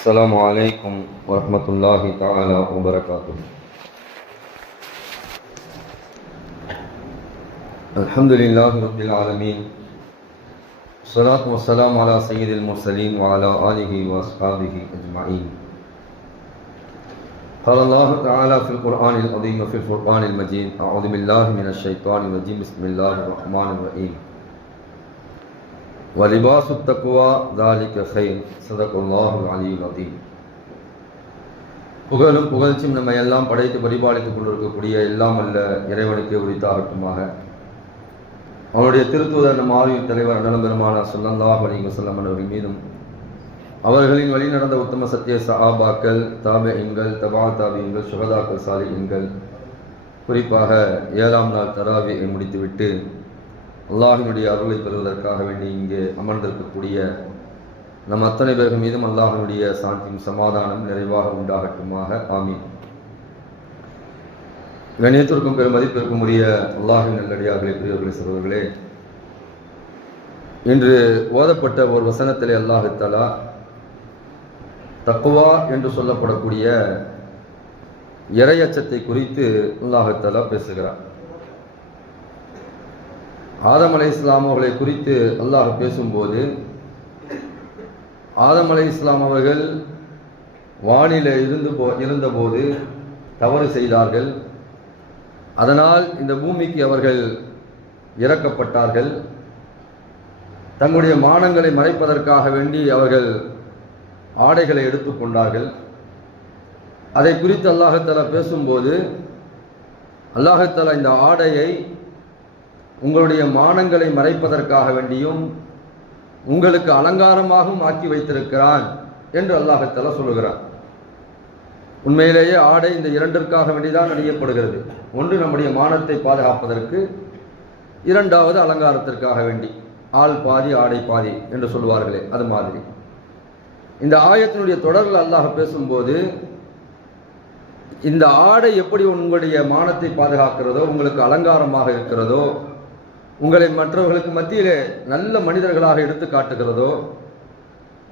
السلام عليكم ورحمة الله تعالى وبركاته. الحمد لله رب العالمين. الصلاة والسلام على سيد المرسلين وعلى آله وأصحابه أجمعين. قال الله تعالى في القرآن العظيم وفي الفرقان المجيد أعوذ بالله من الشيطان الرجيم. بسم الله الرحمن الرحيم. வலிபாசு தக்குவா தாலிக ஹைர் சதகுல்லாஹுல் அலி நதீம் புகழும் புகழ்ச்சியும் நம்ம எல்லாம் படைத்து பரிபாலித்துக் கொண்டிருக்கக்கூடிய எல்லாம் அல்ல இறைவனுக்கே உரித்தாகட்டுமாக. அவனுடைய திருத்துதர் நம் ஆவியின் தலைவர் நலம்பெருமான சொல்லல்லாஹ் அலி வசல்லம் அவர்கள் மீதும் அவர்களின் வழி நடந்த உத்தம சத்திய சஹாபாக்கள் எங்கள் தபா தாபியங்கள் சுகதாக்கள் எங்கள் குறிப்பாக ஏழாம் நாள் தராவியை முடித்துவிட்டு அல்லாஹினுடைய அருளை பெறுவதற்காக வேண்டி இங்கே அமர்ந்திருக்கக்கூடிய நம் அத்தனை பேர் மீதும் அல்லாஹினுடைய சாந்தியும் சமாதானம் நிறைவாக உண்டாகட்டுமாக. ஆமீன். கணியத்திற்கும் பெரும் மதிப்பிற்கும் உரிய அல்லாஹின் நல்லடியார்களே பெரியவர்களை சொல்வர்களே இன்று ஓதப்பட்ட ஒரு வசனத்திலே அல்லாஹித்தலா தக்குவா என்று சொல்லப்படக்கூடிய இரையச்சத்தை குறித்து அல்லாஹித்தலா பேசுகிறார். ஆதம் அலை இஸ்லாம் அவர்களை குறித்து அல்லாஹ் பேசும்போது ஆதம் அலை இஸ்லாம் அவர்கள் வானில இருந்து போ இருந்தபோது தவறு செய்தார்கள். அதனால் இந்த பூமிக்கு அவர்கள் இறக்கப்பட்டார்கள். தங்களுடைய மானங்களை மறைப்பதற்காக வேண்டி அவர்கள் ஆடைகளை எடுத்துக்கொண்டார்கள் அதை குறித்து அல்லாஹத்தலா பேசும்போது அல்லாஹத்தலா இந்த ஆடையை உங்களுடைய மானங்களை மறைப்பதற்காக வேண்டியும் உங்களுக்கு அலங்காரமாகவும் ஆக்கி வைத்திருக்கிறான் என்று அல்லாஹத்தலா சொல்லுகிறான். உண்மையிலேயே ஆடை இந்த இரண்டிற்காக வேண்டிதான் அணியப்படுகிறது. ஒன்று நம்முடைய மானத்தை பாதுகாப்பதற்கு இரண்டாவது அலங்காரத்திற்காக வேண்டி ஆள் பாதி ஆடை பாதி என்று சொல்லுவார்களே அது மாதிரி. இந்த ஆயத்தினுடைய தொடரில் அல்லாஹ் பேசும்போது இந்த ஆடை எப்படி உங்களுடைய மானத்தை பாதுகாக்கிறதோ உங்களுக்கு அலங்காரமாக இருக்கிறதோ உங்களை மற்றவர்களுக்கு மத்தியிலே நல்ல மனிதர்களாக எடுத்து காட்டுகிறதோ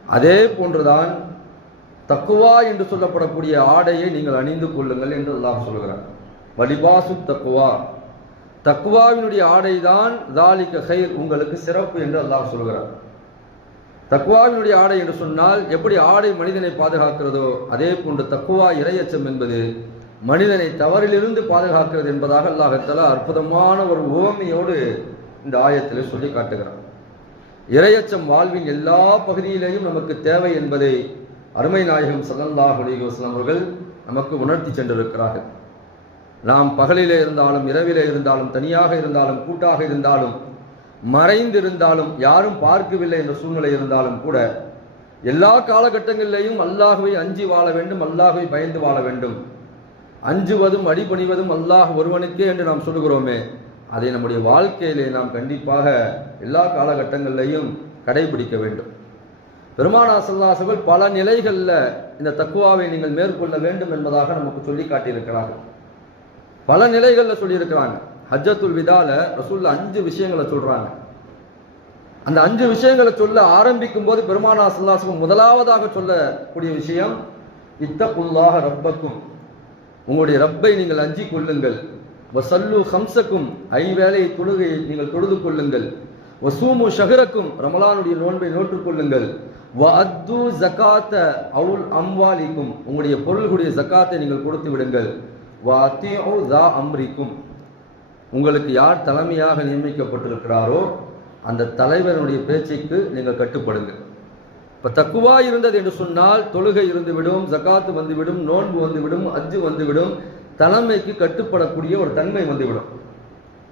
அதே போன்றுதான் தக்குவா என்று சொல்லப்படக்கூடிய ஆடையை நீங்கள் அணிந்து கொள்ளுங்கள் என்று எல்லாம் சொல்கிறார் வலிபாசு தக்குவா. தக்குவாவினுடைய ஆடைதான் தாலிக்க ஹைர் உங்களுக்கு சிறப்பு என்று அல்லாஹ் சொல்கிறார் தக்குவாவினுடைய ஆடை என்று சொன்னால் எப்படி ஆடை மனிதனை பாதுகாக்கிறதோ அதே போன்று தக்குவா இரையச்சம் என்பது மனிதனை தவறிலிருந்து பாதுகாக்கிறது என்பதாக அல்லாஹத்தலா அற்புதமான ஒரு ஓமையோடு இந்த ஆயத்தில் சொல்லி காட்டுகிறான். இரையச்சம் வாழ்வின் எல்லா பகுதியிலேயும் நமக்கு தேவை என்பதை அருமை நாயகம் சல்லல்லாஹ் அலிஹஸ்லாம் அவர்கள் நமக்கு உணர்த்தி சென்றிருக்கிறார்கள். நாம் பகலிலே இருந்தாலும் இரவிலே இருந்தாலும் தனியாக இருந்தாலும் கூட்டாக இருந்தாலும் மறைந்திருந்தாலும் யாரும் பார்க்கவில்லை என்ற சூழ்நிலை இருந்தாலும் கூட எல்லா காலகட்டங்களிலேயும் அல்லாஹுவை அஞ்சி வாழ வேண்டும் அல்லாஹுவை பயந்து வாழ வேண்டும். அஞ்சுவதும் அடிபணிவதும் அல்லாஹ் ஒருவனுக்கே என்று நாம் சொல்லுகிறோமே அதை நம்முடைய வாழ்க்கையிலே நாம் கண்டிப்பாக எல்லா காலகட்டங்களிலையும் கடைபிடிக்க வேண்டும். பெருமானா சல்லாசுகள் பல நிலைகளில் இந்த தக்குவாவை நீங்கள் மேற்கொள்ள வேண்டும் என்பதாக நமக்கு சொல்லி காட்டியிருக்கிறார்கள். பல நிலைகளில் சொல்லியிருக்கிறாங்க. ஹஜ்ஜத்துல் விதால ரசூல்ல அஞ்சு விஷயங்களை சொல்றாங்க. அந்த அஞ்சு விஷயங்களை சொல்ல ஆரம்பிக்கும் போது பெருமானா சல்லாசுகள் முதலாவதாக சொல்லக்கூடிய விஷயம் இத்தகுல்லாக ரப்பக்கும். உங்களுடைய ரப்பை நீங்கள் அஞ்சி கொள்ளுங்கள். வசல்லு ஹம்சக்கும் ஐவேளை தொழுகையை நீங்கள் தொழுது கொள்ளுங்கள். வசூமு ஷஹரக்கும் ரமலானுடைய நோன்பை நோற்றுக் கொள்ளுங்கள். வ அத்து ஜக்காத்த அவுல் அம்வாலிக்கும் உங்களுடைய பொருள்களுடைய ஜக்காத்தை நீங்கள் கொடுத்து விடுங்கள். வ அத்தி தா அம்ரிக்கும் உங்களுக்கு யார் தலைமையாக நியமிக்கப்பட்டிருக்கிறாரோ அந்த தலைவனுடைய பேச்சைக்கு நீங்கள் கட்டுப்படுங்கள். இப்போ தக்குவா இருந்தது என்று சொன்னால் தொழுகை இருந்துவிடும் ஜக்காத்து வந்துவிடும் நோன்பு வந்துவிடும் அஜ்ஜு வந்துவிடும் தலைமைக்கு கட்டுப்படக்கூடிய ஒரு தன்மை வந்துவிடும்.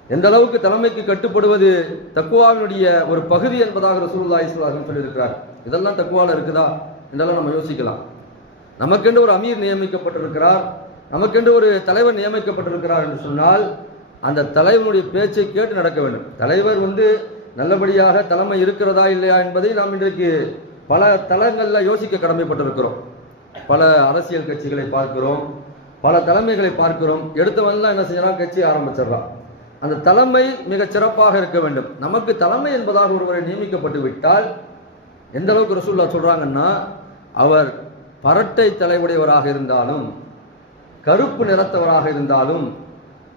எந்த அளவுக்கு தலைமைக்கு கட்டுப்படுவது தக்குவாவினுடைய ஒரு பகுதி என்பதாக ரசூல்லா இஸ்லாசம் சொல்லியிருக்கிறார். இதெல்லாம் தக்குவால இருக்குதா என்றெல்லாம் நம்ம யோசிக்கலாம். நமக்கென்று ஒரு அமீர் நியமிக்கப்பட்டிருக்கிறார் நமக்கென்று ஒரு தலைவர் நியமிக்கப்பட்டிருக்கிறார் என்று சொன்னால் அந்த தலைவனுடைய பேச்சை கேட்டு நடக்க வேண்டும். தலைவர் வந்து நல்லபடியாக தலைமை இருக்கிறதா இல்லையா என்பதை நாம் இன்றைக்கு பல தளங்களில் யோசிக்க கடமைப்பட்டிருக்கிறோம். பல அரசியல் கட்சிகளை பார்க்கிறோம். பல தலைமைகளை பார்க்கிறோம். எடுத்தவன்லாம் என்ன செய்யறான்? கட்சி ஆரம்பிச்சிடறான். அந்த தலைமை மிக சிறப்பாக இருக்க வேண்டும். நமக்கு தலைமை என்பதாக ஒருவரை நியமிக்கப்பட்டு விட்டால் எந்த அளவுக்கு ரசூல்லா சொல்றாங்கன்னா அவர் பரட்டை தலைவுடையவராக இருந்தாலும் கருப்பு நிறத்தவராக இருந்தாலும்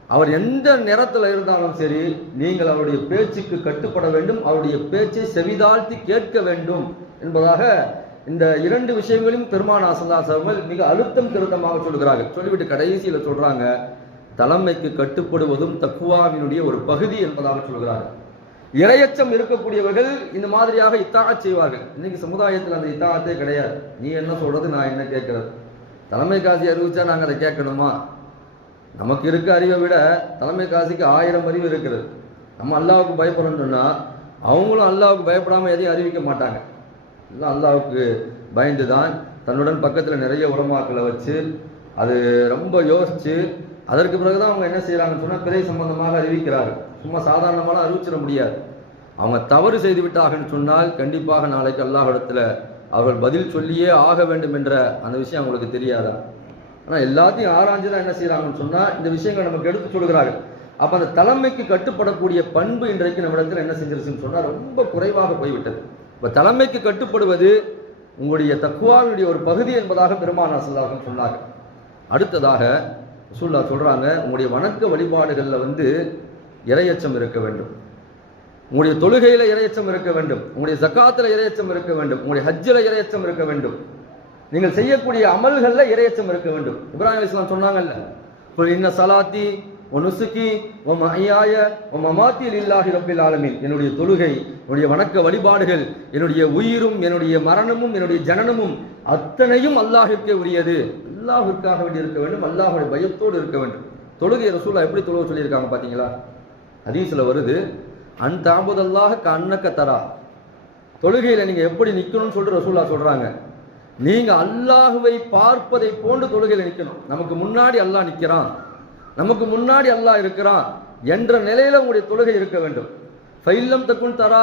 அவர் எந்த நிறத்தில் இருந்தாலும் சரி நீங்கள் அவருடைய பேச்சுக்கு கட்டுப்பட வேண்டும். அவருடைய பேச்சை செவிதாழ்த்தி கேட்க வேண்டும் என்பதாக இந்த இரண்டு விஷயங்களையும் பெருமான் ஆசந்தாஸ் அவர்கள் மிக அழுத்தம் திருத்தமாக சொல்கிறார்கள் சொல்லிவிட்டு கடைசியில் சொல்றாங்க தலைமைக்கு கட்டுப்படுவதும் தக்குவாவினுடைய ஒரு பகுதி என்பதாக சொல்கிறார்கள். இரையச்சம் இருக்கக்கூடியவர்கள் இந்த மாதிரியாக இத்தாகச் செய்வார்கள். இன்னைக்கு சமுதாயத்தில் அந்த இத்தாகத்தே கிடையாது. நீ என்ன சொல்றது நான் என்ன கேட்கறது? தலைமை காசி அறிவிச்சா நாங்கள் அதை கேட்கணுமா? நமக்கு இருக்க அறிவை விட தலைமை காசிக்கு ஆயிரம் அறிவு இருக்கிறது. நம்ம அல்லாவுக்கு பயப்படணும்னா அவங்களும் அல்லாவுக்கு பயப்படாம எதையும் அறிவிக்க மாட்டாங்க. எல்லாம் அல்லாவுக்கு பயந்து தான் தன்னுடன் பக்கத்தில் நிறைய உரமாக்களை வச்சு அது ரொம்ப யோசித்து அதற்கு பிறகு தான் அவங்க என்ன செய்கிறாங்கன்னு சொன்னால் பிறை சம்பந்தமாக அறிவிக்கிறார்கள். சும்மா சாதாரணமாக அறிவிச்சிட முடியாது. அவங்க தவறு செய்து விட்டாங்கன்னு சொன்னால் கண்டிப்பாக நாளைக்கு அல்லாஹிடத்தில் அவர்கள் பதில் சொல்லியே ஆக வேண்டும் என்ற அந்த விஷயம் அவங்களுக்கு தெரியாதா? ஆனால் எல்லாத்தையும் ஆராய்ஞ்சு தான் என்ன செய்கிறாங்கன்னு சொன்னால் இந்த விஷயங்கள் நமக்கு எடுத்து சொல்கிறார்கள் அப்போ அந்த தலைமைக்கு கட்டுப்படக்கூடிய பண்பு இன்றைக்கு நம்ம என்ன செஞ்சிருச்சுன்னு சொன்னால் ரொம்ப குறைவாக போய்விட்டது. இப்போ தலைமைக்கு கட்டுப்படுவது உங்களுடைய தக்குவாவினுடைய ஒரு பகுதி என்பதாக பெருமானா சொல்லார்கள் சொன்னாங்க. அடுத்ததாக ரசூல்லா சொல்கிறாங்க உங்களுடைய வணக்க வழிபாடுகளில் வந்து இரையச்சம் இருக்க வேண்டும். உங்களுடைய தொழுகையில் இரையச்சம் இருக்க வேண்டும். உங்களுடைய ஜக்காத்தில் இரையச்சம் இருக்க வேண்டும். உங்களுடைய ஹஜ்ஜில் இரையச்சம் இருக்க வேண்டும். நீங்கள் செய்யக்கூடிய அமல்களில் இரையச்சம் இருக்க வேண்டும். இப்ராஹிம் இஸ்லாம் சொன்னாங்கல்ல இன்ன சலாத்தி ஒ உம் ஐயாய உம் அமாத்தியில் மமாத்தி ரப்பில் ஆலமின். என்னுடைய தொழுகை என்னுடைய வணக்க வழிபாடுகள் என்னுடைய உயிரும் என்னுடைய மரணமும் என்னுடைய ஜனனமும் அத்தனையும் அல்லாஹிற்கே உரியது. அல்லாஹிற்காக வேண்டி இருக்க வேண்டும் அல்லாஹுடைய பயத்தோடு இருக்க வேண்டும். தொழுகை ரசூலா எப்படி தொழுக சொல்லியிருக்காங்க பார்த்தீங்களா ஹதீஸ்ல வருது அன் தாபுதல்லாக கண்ணக்க தரா. தொழுகையில் நீங்கள் எப்படி நிற்கணும்னு சொல்லிட்டு ரசூலா சொல்கிறாங்க நீங்கள் அல்லாஹுவை பார்ப்பதை போன்று தொழுகையில் நிற்கணும் நமக்கு முன்னாடி அல்லாஹ் நிற்கிறான் நமக்கு முன்னாடி அல்லாஹ் இருக்கிறான் என்ற நிலையில உங்களுடைய தொழுகை இருக்க வேண்டும். ஃபைல்லம் தக்குன் தரா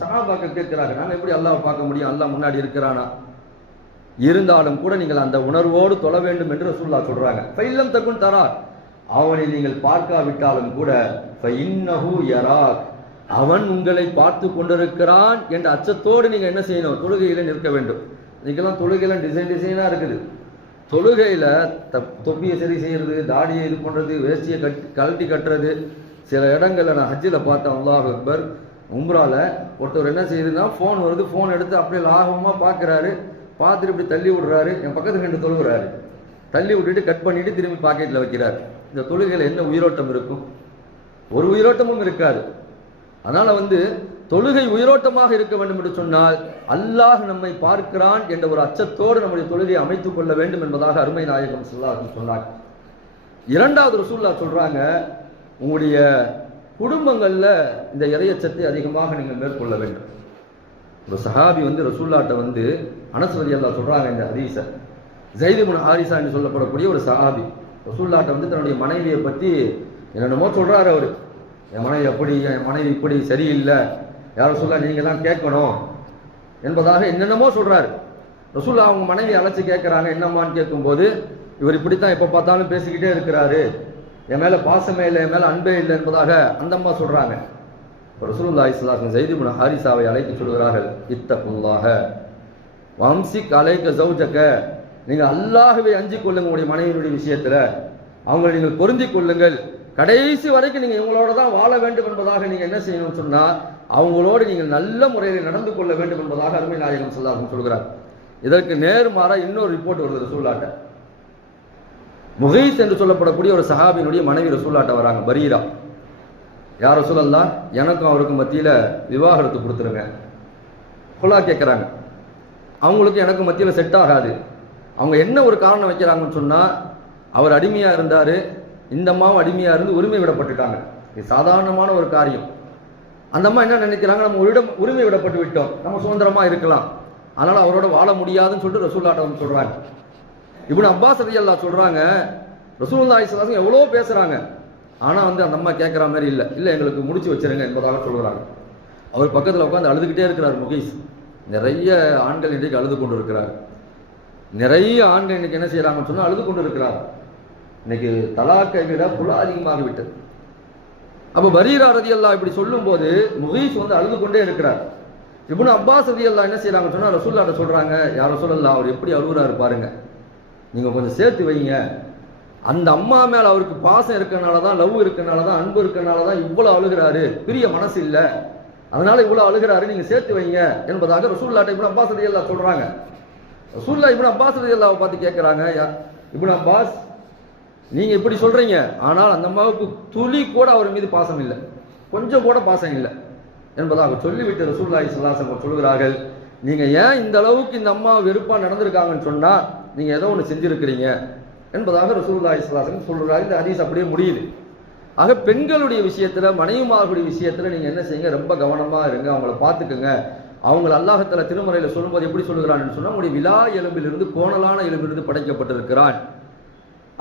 சகாபாக்க கேட்கிறாங்க நாங்க எப்படி அல்லாவை பார்க்க முடியும்? அல்லாஹ் முன்னாடி இருக்கிறானா? இருந்தாலும் கூட நீங்கள் அந்த உணர்வோடு தொழ வேண்டும் என்று ரசூல்லா சொல்றாங்க. ஃபைல்லம் தக்குன் தரா அவனை நீங்கள் பார்க்காவிட்டாலும் கூட ஃபைன்னஹு யராக் அவன் உங்களை பார்த்து கொண்டிருக்கிறான் என்ற அச்சத்தோடு நீங்கள் என்ன செய்யணும்? தொழுகையில நிற்க வேண்டும். இன்னைக்கெல்லாம் தொழுகையில டிசைன் டிசைனாக இருக்குது. தொழுகையில் தப் தொப்பியை சரி செய்யறது தாடியை இது பண்ணுறது வேஷ்டியை கட் கழட்டி கட்டுறது சில இடங்கள்ல நான் ஹஜ்ஜில் பார்த்தேன் அல்லாஹ் அக்பர். உம்ரால ஒருத்தர் என்ன செய்யுதுன்னா ஃபோன் வருது ஃபோன் எடுத்து அப்படியே லாகமாக பார்க்குறாரு பார்த்துட்டு இப்படி தள்ளி விடுறாரு. என் பக்கத்துக்கு ரெண்டு தொழுகிறாரு தள்ளி விட்டுட்டு கட் பண்ணிட்டு திரும்பி பாக்கெட்டில் வைக்கிறார். இந்த தொழுகையில் என்ன உயிரோட்டம் இருக்கும்? ஒரு உயிரோட்டமும் இருக்காது. அதனால் வந்து தொழுகை உயிரோட்டமாக இருக்க வேண்டும் என்று சொன்னால் அல்லாஹ் நம்மை பார்க்கிறான் என்ற ஒரு அச்சத்தோடு நம்முடைய தொழுகையை அமைத்துக் கொள்ள வேண்டும் என்பதாக அருமை நாயகம் சொல்லாஹ் சொன்னார். இரண்டாவது ரசூல்லா சொல்றாங்க உங்களுடைய குடும்பங்களில் இந்த இறையச்சத்தை அதிகமாக நீங்கள் மேற்கொள்ள வேண்டும். ஒரு சஹாபி வந்து ரசூல்லாட்ட வந்து அனஸ் அல்லா சொல்றாங்க இந்த ஹதீஸ. ஜைது ஹாரிசா என்று சொல்லப்படக்கூடிய ஒரு சஹாபி ரசூல்லாட்ட வந்து தன்னுடைய மனைவியை பத்தி என்னென்னமோ சொல்றாரு அவரு. என் மனைவி அப்படி என் மனைவி இப்படி சரியில்லை யாரும் சொல்ல நீங்க தான் கேட்கணும். என்பதாக என்னென்னமோ சொல்றாரு. ரசூல்லா அவங்க மனைவி அழைச்சி கேட்குறாங்க என்னம்மான்னு கேட்கும்போது இவர் இப்படித்தான் எப்ப பார்த்தாலும் பேசிக்கிட்டே இருக்கிறாரு. என் மேல பாசமே இல்லை என் மேல அன்பே இல்லை என்பதாக அந்த அம்மா சொல்றாங்க. ரசூலுல்லாஹி ஸல்லல்லாஹு அலைஹி ஹாரிசாவை அழைத்து சொல்கிறார்கள் இத்தகுல்லாஹ. வம்சிக் அலைக்க ஜௌஜக நீங்கள் அல்லாகவே அஞ்சு கொள்ளுங்க உங்களுடைய மனைவியினுடைய விஷயத்தில். அவங்களை நீங்கள் பொருந்தி கொள்ளுங்கள். கடைசி வரைக்கும் நீங்கள் இவங்களோட தான் வாழ வேண்டும் என்பதாக நீங்கள் என்ன செய்யணும்னு சொன்னால் அவங்களோடு நீங்கள் நல்ல முறையில் நடந்து கொள்ள வேண்டும் என்பதாக அருமை நாயகம் சொல்லார்கள் சொல்கிறார். இதற்கு நேர்மாறாக இன்னொரு ரிப்போர்ட் வருது ரசூல்லாட்ட முகைஸ் என்று சொல்லப்படக்கூடிய ஒரு சஹாபியினுடைய மனைவி ரசூல்லாட்ட வராங்க பரீரா. யார் ரசூலல்லா எனக்கும் அவருக்கும் மத்தியில் விவாகரத்து கொடுத்துருங்க. குலா கேட்குறாங்க அவங்களுக்கு எனக்கு மத்தியில் செட் ஆகாது. அவங்க என்ன ஒரு காரணம் வைக்கிறாங்கன்னு சொன்னால் அவர் அடிமையாக இருந்தார் இந்த அம்மாவும் அடிமையாக இருந்து உரிமை விடப்பட்டுட்டாங்க. இது சாதாரணமான ஒரு காரியம். அந்த அம்மா என்ன நினைக்கிறாங்க? நம்ம உரிடம் உரிமை விடப்பட்டு விட்டோம். நம்ம சுதந்திரமாக இருக்கலாம். அதனால் அவரோட வாழ முடியாதுன்னு சொல்லிட்டு ரசூல்லாட்ட சொல்கிறாங்க இப்படி அப்பாஸ் ரலியல்லாஹு சொல்றாங்க. ரசூலுல்லாஹி ஸல்லல்லாஹு எவ்வளோ பேசுகிறாங்க ஆனால் வந்து அந்த அம்மா கேட்குற மாதிரி இல்லை. இல்லை எங்களுக்கு முடிச்சு வச்சிருங்க என்பதாக சொல்கிறாங்க அவர் பக்கத்தில் உட்காந்து அழுதுகிட்டே இருக்கிறார் முகேஷ் நிறைய ஆண்கள் இன்றைக்கு அழுது கொண்டு இருக்கிறார் நிறைய ஆண்கள் இன்றைக்கி என்ன செய்கிறாங்கன்னு சொன்னால் அழுது கொண்டு இருக்கிறார் இன்னைக்கு தலாக்கை விட புல அதிகமாகிவிட்டது. அப்ப பரீரா ரதி அல்லா இப்படி சொல்லும்போது முகீஸ் வந்து அழுது கொண்டே இருக்கிறார். இப்னு அப்பாஸ் ரதியல்லாஹு என்ன செய்றாங்க சொன்னா ரசூல்லாட்ட சொல்றாங்க யார் ரசூலல்லாஹ் அவர் எப்படி அழுகுறாரு பாருங்க. நீங்க கொஞ்சம் சேர்த்து வைங்க. அந்த அம்மா மேல அவருக்கு பாசம் இருக்கனால தான் லவ் இருக்கனால தான் அன்பு இருக்கனால தான் இவ்வளவு அழுகிறாரு. பிரிய மனசு இல்ல. அதனால இவ்வளவு அழுகிறாரு நீங்க சேர்த்து வைங்க. என்பதாக ரசூல்லாட்ட இப்னு அப்பாஸ் ரதியல்லாஹு சொல்றாங்க. ரசூல்லா இப்னு அப்பாஸ் அல்லாவை பார்த்து கேட்குறாங்க யா- இப்னு அப்பாஸ் நீங்க இப்படி சொல்றீங்க. ஆனால் அந்த அம்மாவுக்கு துளி கூட அவர் மீது பாசம் இல்லை. கொஞ்சம் கூட பாசம் இல்லை. என்பதாக சொல்லிவிட்டு ரசூல்லாய் சொல்லாசம் சொல்கிறார்கள் நீங்க ஏன் இந்த அளவுக்கு இந்த அம்மா வெறுப்பா நடந்திருக்காங்கன்னு சொன்னா நீங்க ஏதோ ஒன்று செஞ்சிருக்கிறீங்க என்பதாக ரசூல்லாய் சொல்லாசம் சொல்றாரு. இந்த ஹதீஸ் அப்படியே முடியுது. ஆக பெண்களுடைய விஷயத்துல மனைவிமார்களுடைய விஷயத்துல நீங்க என்ன செய்யுங்க? ரொம்ப கவனமா இருங்க. அவங்கள பார்த்துக்குங்க. அவங்கள அல்லாஹத்துல திருமறையில சொல்லும்போது எப்படி சொல்லுகிறான்னு சொன்னா உங்களுடைய விழா எலும்பிலிருந்து கோணலான எலும்பிலிருந்து படைக்கப்பட்டிருக்கிறான்.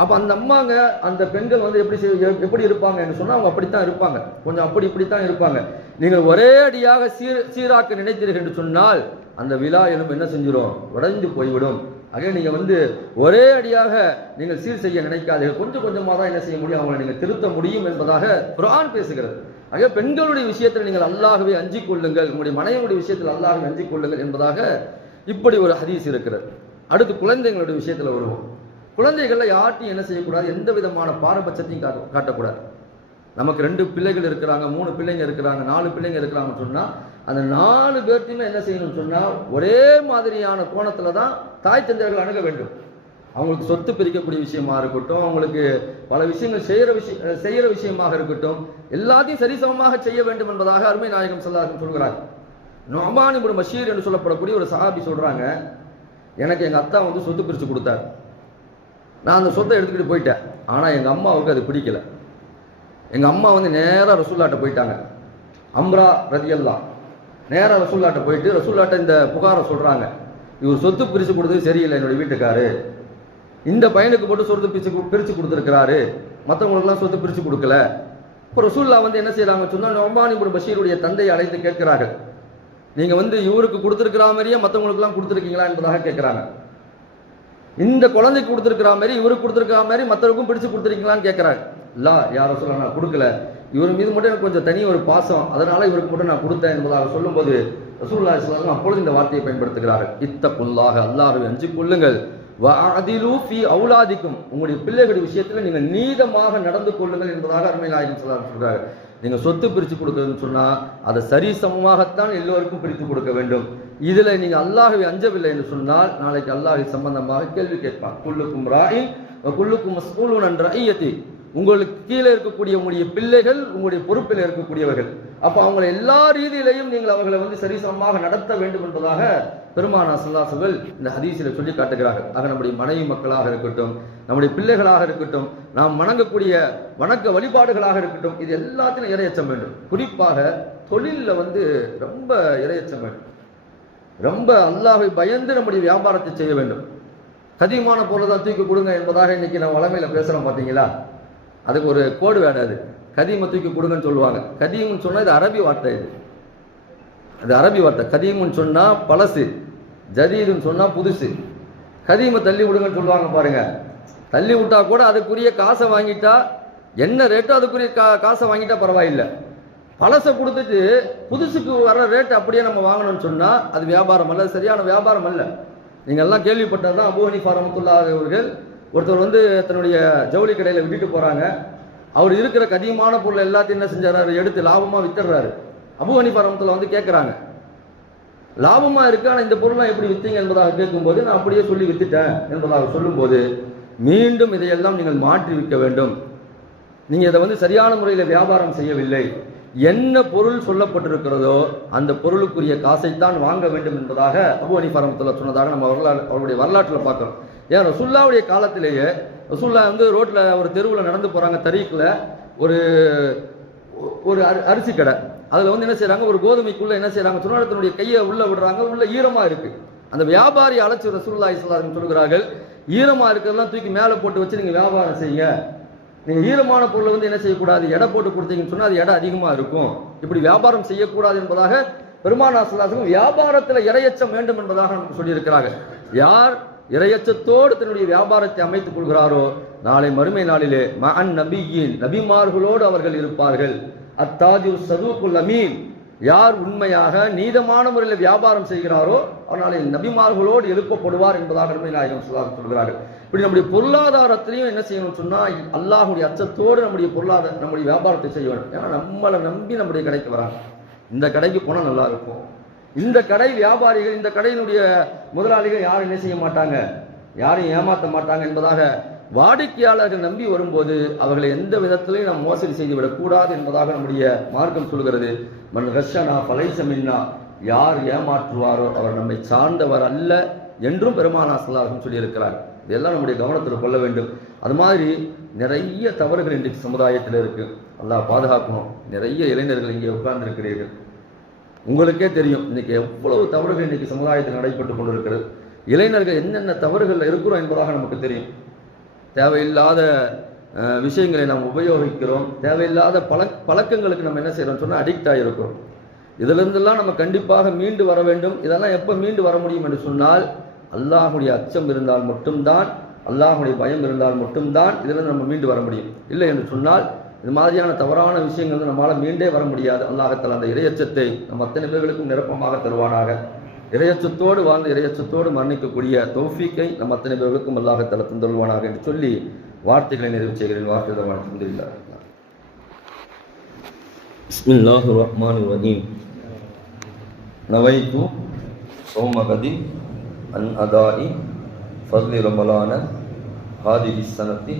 அப்போ அந்த அம்மாங்க அந்த பெண்கள் வந்து எப்படி எப்படி இருப்பாங்கன்னு சொன்னால் அவங்க அப்படித்தான் இருப்பாங்க. கொஞ்சம் அப்படி இப்படித்தான் இருப்பாங்க. நீங்கள் ஒரே அடியாக சீர் சீராக்க நினைத்தீர்கள் என்று சொன்னால் அந்த விழா எலும்பு என்ன செஞ்சிடும் உடைந்து போய்விடும். ஆக நீங்கள் வந்து ஒரே அடியாக நீங்கள் சீர் செய்ய நினைக்காதீர்கள். கொஞ்சம் கொஞ்சமாக தான் என்ன செய்ய முடியும்? அவங்களை நீங்கள் திருத்த முடியும் என்பதாக குரான் பேசுகிறது. ஆக பெண்களுடைய விஷயத்தில் நீங்கள் அல்லாகவே அஞ்சிக் கொள்ளுங்கள். உங்களுடைய மனைவியுடைய விஷயத்தில் அல்லாகவே அஞ்சிக் கொள்ளுங்கள் என்பதாக இப்படி ஒரு ஹதீஸ் இருக்கிறது. அடுத்து குழந்தைங்களுடைய விஷயத்தில் வருவோம். குழந்தைகளில் யார்ட்டையும் என்ன செய்யக்கூடாது? எந்த விதமான பாரபட்சத்தையும் காட்ட- காட்டக்கூடாது. நமக்கு ரெண்டு பிள்ளைகள் இருக்கிறாங்க மூணு பிள்ளைங்க இருக்கிறாங்க நாலு பிள்ளைங்க இருக்கிறாங்கன்னு சொன்னால் அந்த நாலு பேர்த்தையுமே என்ன செய்யணும்னு சொன்னால் ஒரே மாதிரியான கோணத்தில் தான் தாய் தந்தையர்கள் அணுக வேண்டும். அவங்களுக்கு சொத்து பிரிக்கக்கூடிய விஷயமா இருக்கட்டும் அவங்களுக்கு பல விஷயங்கள் செய்கிற விஷயம் செய்கிற விஷயமாக இருக்கட்டும் எல்லாத்தையும் சரிசமமாக செய்ய வேண்டும் என்பதாக அருமை நாயகம் சொல்லாருன்னு சொல்கிறார். நொமான் இப்னு மஷீர் என்று சொல்லப்படக்கூடிய ஒரு சஹாபி சொல்கிறாங்க எனக்கு எங்கள் அத்தா வந்து சொத்து பிரித்து கொடுத்தாரு. நான் அந்த சொத்தை எடுத்துக்கிட்டு போயிட்டேன். ஆனால் எங்கள் அம்மாவுக்கு அது பிடிக்கல. எங்கள் அம்மா வந்து நேராக ரசூல்லாட்ட போயிட்டாங்க. அம்ரா ரதியல்லா நேராக ரசூல்லாட்ட போயிட்டு ரசூல்லாட்ட இந்த புகாரை சொல்கிறாங்க இவர் சொத்து பிரித்து கொடுத்தது சரியில்லை என்னுடைய வீட்டுக்காரு. இந்த பையனுக்கு மட்டும் சொத்து பிரிச்சு பிரித்து கொடுத்துருக்கிறாரு. மற்றவங்களுக்குலாம் சொத்து பிரித்து கொடுக்கல. இப்போ ரசூல்லா வந்து என்ன செய்கிறாங்க சொன்னால் நொமான் இப்னு பஷீருடைய தந்தையை அழைத்து கேட்கிறார்கள். நீங்கள் வந்து இவருக்கு கொடுத்துருக்கிற மாதிரியே மற்றவங்களுக்குலாம் கொடுத்துருக்கீங்களா என்பதாக கேட்குறாங்க. இந்த குழந்தைக்கு கொடுத்துருக்கிற மாதிரி இவருக்கு கொடுத்துருக்கிற மாதிரி மற்றவருக்கும் பிடிச்சு கொடுத்துருக்கீங்களான்னு கேட்குறாங்க இல்லா யாரும் சொல்ல நான் கொடுக்கல. இவர் மீது மட்டும் எனக்கு கொஞ்சம் தனி ஒரு பாசம். அதனால இவருக்கு மட்டும் நான் கொடுத்தேன் என்பதாக சொல்லும்போது ரசூல்லா ஸல்லல்லாஹு அப்பொழுது இந்த வார்த்தையை பயன்படுத்துகிறார்கள். இத்தகுல்லாக அல்லாறு அஞ்சு கொள்ளுங்கள் வஅதிலு ஃபீ அவுலாதிக்கும். உங்களுடைய பிள்ளைகள் விஷயத்தில் நீங்கள் நீதமாக நடந்து கொள்ளுங்கள் என்பதாக அருமை நாயகம் ஸல்லல்லாஹு சொல்கிறார் நீங்கள் சொத்து பிரித்து கொடுக்குறதுன்னு சொன்னால் அதை சரிசமமாகத்தான் எல்லோருக்கும் பிரித்து கொடுக்க வேண்டும். இதில் நீங்கள் அல்லாஹ்வை அஞ்சவில்லை என்று சொன்னால் நாளைக்கு அல்லாஹை சம்பந்தமாக கேள்வி கேட்பான். குல்லுக்கும் ராயின் குல்லுக்கும் மஸ்ஊலுன் அன் ரஐயத்தி உங்களுக்கு கீழே இருக்கக்கூடிய உங்களுடைய பிள்ளைகள் உங்களுடைய பொறுப்பில் இருக்கக்கூடியவர்கள். அப்போ அவங்களை எல்லா ரீதியிலையும் நீங்கள் அவர்களை வந்து சரிசமமாக நடத்த வேண்டும் என்பதாக பெருமானா சல்லாசுகள் இந்த ஹதீஸில் சொல்லி காட்டுகிறார்கள் ஆக நம்முடைய மனைவி மக்களாக இருக்கட்டும் நம்முடைய பிள்ளைகளாக இருக்கட்டும் நாம் வணங்கக்கூடிய வணக்க வழிபாடுகளாக இருக்கட்டும் இது எல்லாத்திலும் இரையச்சம் வேண்டும். குறிப்பாக தொழிலில் வந்து ரொம்ப இரையச்சம் வேண்டும். ரொம்ப அல்லாஹை பயந்து நம்முடைய வியாபாரத்தை செய்ய வேண்டும். கதிகமான பொருளை தான் தூக்கி கொடுங்க என்பதாக இன்னைக்கு நான் வளமையில் பேசுகிறேன் பார்த்தீங்களா அதுக்கு ஒரு கோடு வேணும் அது. கதீமை தூக்கி கொடுங்கன்னு சொல்லுவாங்க. கதீம்னு சொன்னால் இது அரபி வார்த்தை இது. அது அரபி வார்த்தை. கதீம்னு சொன்னால் பழசு. ஜதீதுன்னு சொன்னால் புதுசு. கதீமை தள்ளி விடுங்கன்னு சொல்லுவாங்க பாருங்கள் தள்ளி விட்டா கூட அதுக்குரிய காசை வாங்கிட்டா என்ன ரேட்டோ அதுக்குரிய கா காசை வாங்கிட்டா பரவாயில்லை. பழசை கொடுத்துட்டு புதுசுக்கு வர ரேட் அப்படியே நம்ம வாங்கணும்னு சொன்னால் அது வியாபாரம் அல்ல. சரியான வியாபாரம் அல்ல. நீங்கள் எல்லாம் கேள்விப்பட்டது தான் அபு ஹனீஃபா அவர்கள் ஒருத்தர் வந்து தன்னுடைய ஜவுளி கடையில் விட்டுட்டு போகிறாங்க அவர் இருக்கிற கதிகமான பொருள் எல்லாத்தையும் என்ன செஞ்சாரு? எடுத்து லாபமாக வித்துடுறாரு. அபு ஹனீஃபா வந்து கேட்குறாங்க லாபமாக இருக்கு ஆனால் இந்த பொருளை எப்படி வித்தீங்க என்பதாக கேட்கும்போது நான் அப்படியே சொல்லி வித்துட்டேன் என்பதாக சொல்லும்போது மீண்டும் இதையெல்லாம் நீங்கள் மாற்றி விற்க வேண்டும். நீங்கள் இதை வந்து சரியான முறையில் வியாபாரம் செய்யவில்லை. என்ன பொருள் சொல்லப்பட்டிருக்கிறதோ அந்த பொருளுக்குரிய காசைத்தான் வாங்க வேண்டும் என்பதாக அபு ஹனீஃபா சொன்னதாக நம்ம வரலாறு அவருடைய வரலாற்றில் பார்க்குறோம். ஏன் ரசுல்லாவுடைய காலத்திலேயே ரசுல்லா வந்து ரோட்டில் ஒரு தெருவில் நடந்து போகிறாங்க தரீக்கில் ஒரு ஒரு அரி- அரிசி கடை. அதில் வந்து என்ன செய்கிறாங்க ஒரு கோதுமைக்குள்ளே என்ன செய்கிறாங்க சொன்னா தன்னுடைய கையை உள்ளே விடுறாங்க உள்ளே ஈரமாக இருக்குது அந்த வியாபாரி அழைச்சி ரசூலுல்லாஹி இஸ்லாம் சொல்கிறார்கள் ஈரமாக இருக்கிறதெல்லாம் தூக்கி மேலே போட்டு வச்சு நீங்கள் வியாபாரம் செய்யுங்க. நீங்கள் ஈரமான பொருளை வந்து என்ன செய்யக்கூடாது? எடை போட்டு கொடுத்தீங்கன்னு சொன்னா அது எடை அதிகமாக இருக்கும். இப்படி வியாபாரம் செய்யக்கூடாது என்பதாக பெருமானா சல்லாசம் வியாபாரத்தில் இரையச்சம் வேண்டும் என்பதாக நமக்கு சொல்லியிருக்கிறாங்க. யார் இரையச்சத்தோடு தன்னுடைய வியாபாரத்தை அமைத்துக் கொள்கிறாரோ நாளை மறுமை நாளிலே மகன் நபியின் நபிமார்களோடு அவர்கள் இருப்பார்கள். அத்தாஜு சதூக்குல் அமீன். யார் உண்மையாக நீதமான முறையில் வியாபாரம் செய்கிறாரோ அவனால் நபிமார்களோடு எழுப்பப்படுவார் என்பதாக நபி நாயகம் சொல்லாக சொல்கிறார்கள். இப்படி நம்முடைய பொருளாதாரத்திலையும் என்ன செய்யணும்னு சொன்னால் அல்லாஹுடைய அச்சத்தோடு நம்முடைய பொருளாதார நம்முடைய வியாபாரத்தை செய்ய வேண்டும். ஏன்னா நம்மளை நம்பி நம்முடைய கடைக்கு வராங்க. இந்த கடைக்கு போனால் நல்லா இருக்கும். இந்த கடை வியாபாரிகள் இந்த கடையினுடைய முதலாளிகள் யாரும் என்ன செய்ய மாட்டாங்க? யாரையும் ஏமாற்ற மாட்டாங்க என்பதாக வாடிக்கையாளர்கள் நம்பி வரும்போது அவர்களை எந்த விதத்திலையும் நாம் மோசடி செய்து விடக்கூடாது என்பதாக நம்முடைய மார்க்கம் சொல்கிறது மன் ரஷனா பலைசமின்னா யார் ஏமாற்றுவாரோ அவர் நம்மை சார்ந்தவர் அல்ல என்றும் பெருமானா சொல்லார்கள் சொல்லியிருக்கிறார். இதெல்லாம் நம்முடைய கவனத்தில் கொள்ள வேண்டும். அது மாதிரி நிறைய தவறுகள் இன்றைக்கு சமுதாயத்தில் இருக்குது நல்லா பாதுகாக்கணும். நிறைய இளைஞர்கள் இங்கே உட்கார்ந்துருக்கிறீர்கள். உங்களுக்கே தெரியும் இன்றைக்கி எவ்வளவு தவறுகள் இன்றைக்கி சமுதாயத்தில் நடைபெற்று கொண்டிருக்கிறது. இளைஞர்கள் என்னென்ன தவறுகள் இருக்கிறோம் என்பதாக நமக்கு தெரியும். தேவையில்லாத விஷயங்களை நாம் உபயோகிக்கிறோம். தேவையில்லாத பழ பழக்கங்களுக்கு நம்ம என்ன செய்கிறோம் சொன்னால் அடிக்ட் ஆகிருக்கிறோம் இதிலிருந்தெல்லாம் நம்ம கண்டிப்பாக மீண்டு வர வேண்டும். இதெல்லாம் எப்போ மீண்டு வர முடியும் என்று சொன்னால் அல்லாஹுடைய அச்சம் இருந்தால் மட்டும்தான் அல்லாஹுடைய பயம் இருந்தால் மட்டும்தான் இதிலிருந்து நம்ம மீண்டு வர முடியும். இல்லை என்று சொன்னால் இது மாதிரியான தவறான விஷயங்கள் வந்து நம்மால் மீண்டே வர முடியாது. அல்லாஹத்தால் அந்த இறையச்சத்தை நம்ம அத்தனை பேர்களுக்கும் நிரப்பமாக தருவானாக. இறையச்சத்தோடு வாழ்ந்து இறையச்சத்தோடு மரணிக்கக்கூடிய தோஃபிக்கை நம் அத்தனை பேர்களுக்கும் அல்லாஹத்தால் தந்துள்வானாக என்று சொல்லி வார்த்தைகளை நிறைவு செய்கிறேன். வார்த்தை வாழ்த்துகின்றீர்களா பிஸ்மில்லாஹு ரஹ்மான் ரஹீம் நவைத்து சோமகதி அன் அதாரி ஃபர்லி ரமலான ஹாதி சனத்தி